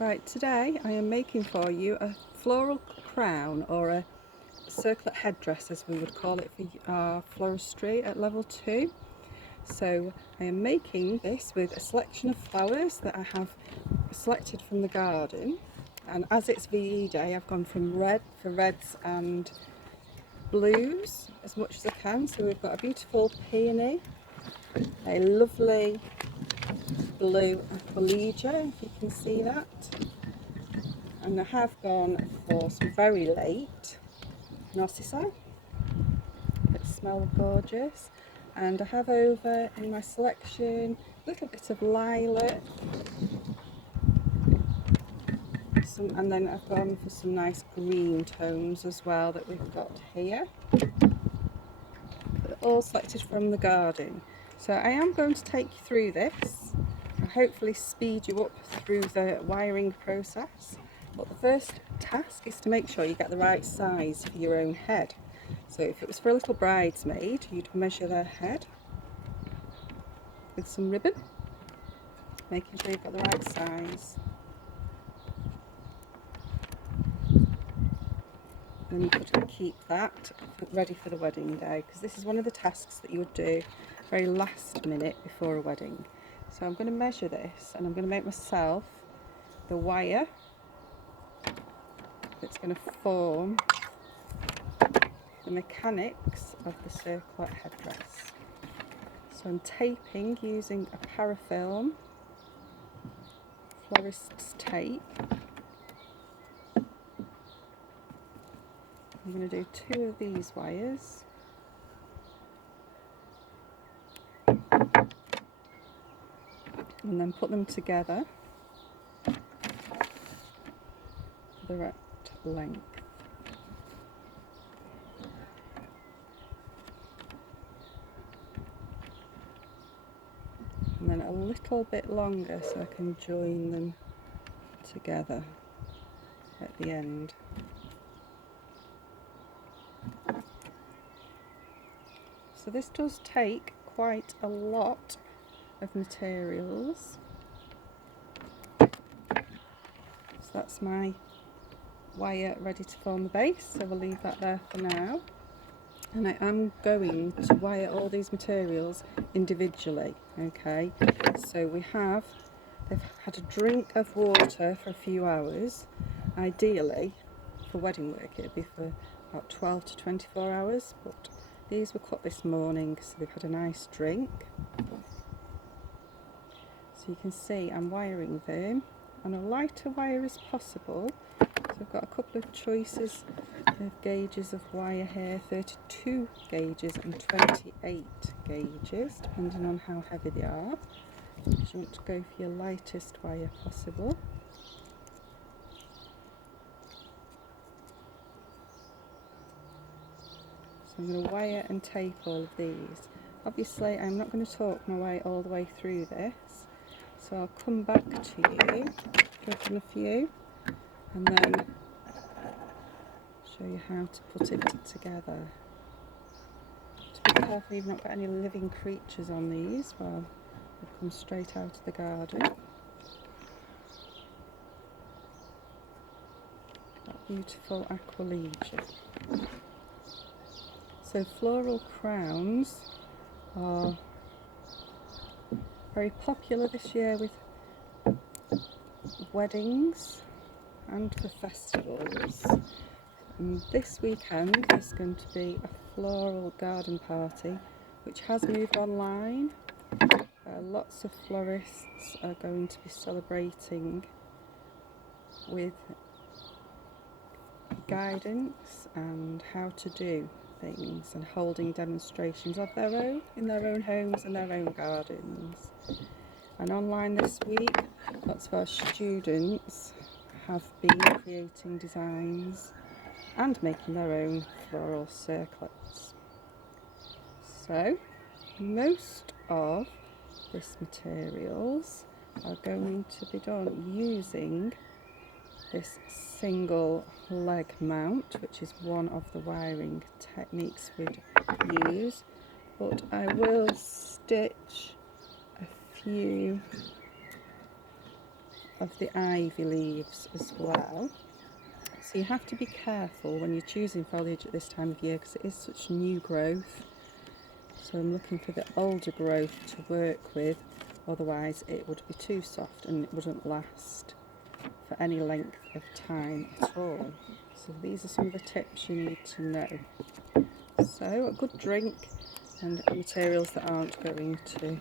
Right, today I am making for you a floral crown, or a circlet headdress as we would call it for our floristry at level 2. So I am making this with a selection of flowers that I have selected from the garden, and as it's VE day I've gone from reds and blues as much as I can. So we've got a beautiful peony, a lovely blue aquilegia, if you can see that, and I have gone for some very late narcissi that smell gorgeous, and I have over in my selection a little bit of lilac, and then I've gone for some nice green tones as well that we've got here, all selected from the garden. So I am going to take you through this and hopefully speed you up through the wiring process. But the first task is to make sure you get the right size for your own head. So if it was for a little bridesmaid, you'd measure their head with some ribbon, making sure you've got the right size. Then you could keep that ready for the wedding day, because this is one of the tasks that you would do very last minute before a wedding. So I'm going to measure this, and I'm going to make myself the wire that's going to form the mechanics of the circlet headdress. So I'm taping using a parafilm florist's tape. I'm going to do 2 of these wires, and then put them together for the right length. And then a little bit longer so I can join them together at the end. So this does take quite a lot of materials. So that's my wire ready to form the base, so we'll leave that there for now. And I am going to wire all these materials individually, okay? So they've had a drink of water for a few hours. Ideally, for wedding work, it'd be for about 12 to 24 hours, but these were cut this morning, so they've had a nice drink. So you can see I'm wiring them on a lighter wire as possible. So I've got a couple of choices of gauges of wire here, 32 gauges and 28 gauges, depending on how heavy they are. You want to go for your lightest wire possible. So I'm going to wire and tape all of these. Obviously I'm not going to talk my way all the way through this, so I'll come back to you, give them a few, and then show you how to put it together. To be careful you've not got any living creatures on these. Well, they've come straight out of the garden. That beautiful aquilegia. So floral crowns are very popular this year with weddings and for festivals. And this weekend is going to be a floral garden party which has moved online. Lots of florists are going to be celebrating with guidance and how to do things, and holding demonstrations of their own in their own homes and their own gardens. And online this week, lots of our students have been creating designs and making their own floral circlets. So most of this materials are going to be done using this single leg mount, which is one of the wiring techniques we'd use, but I will stitch a few of the ivy leaves as well. So you have to be careful when you're choosing foliage at this time of year because it is such new growth. So I'm looking for the older growth to work with, otherwise it would be too soft and it wouldn't last for any length of time at all. So these are some of the tips you need to know. So a good drink and materials that aren't going to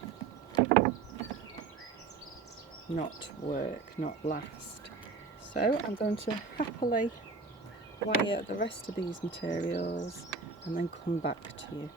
not work, not last. So I'm going to happily wire the rest of these materials and then come back to you.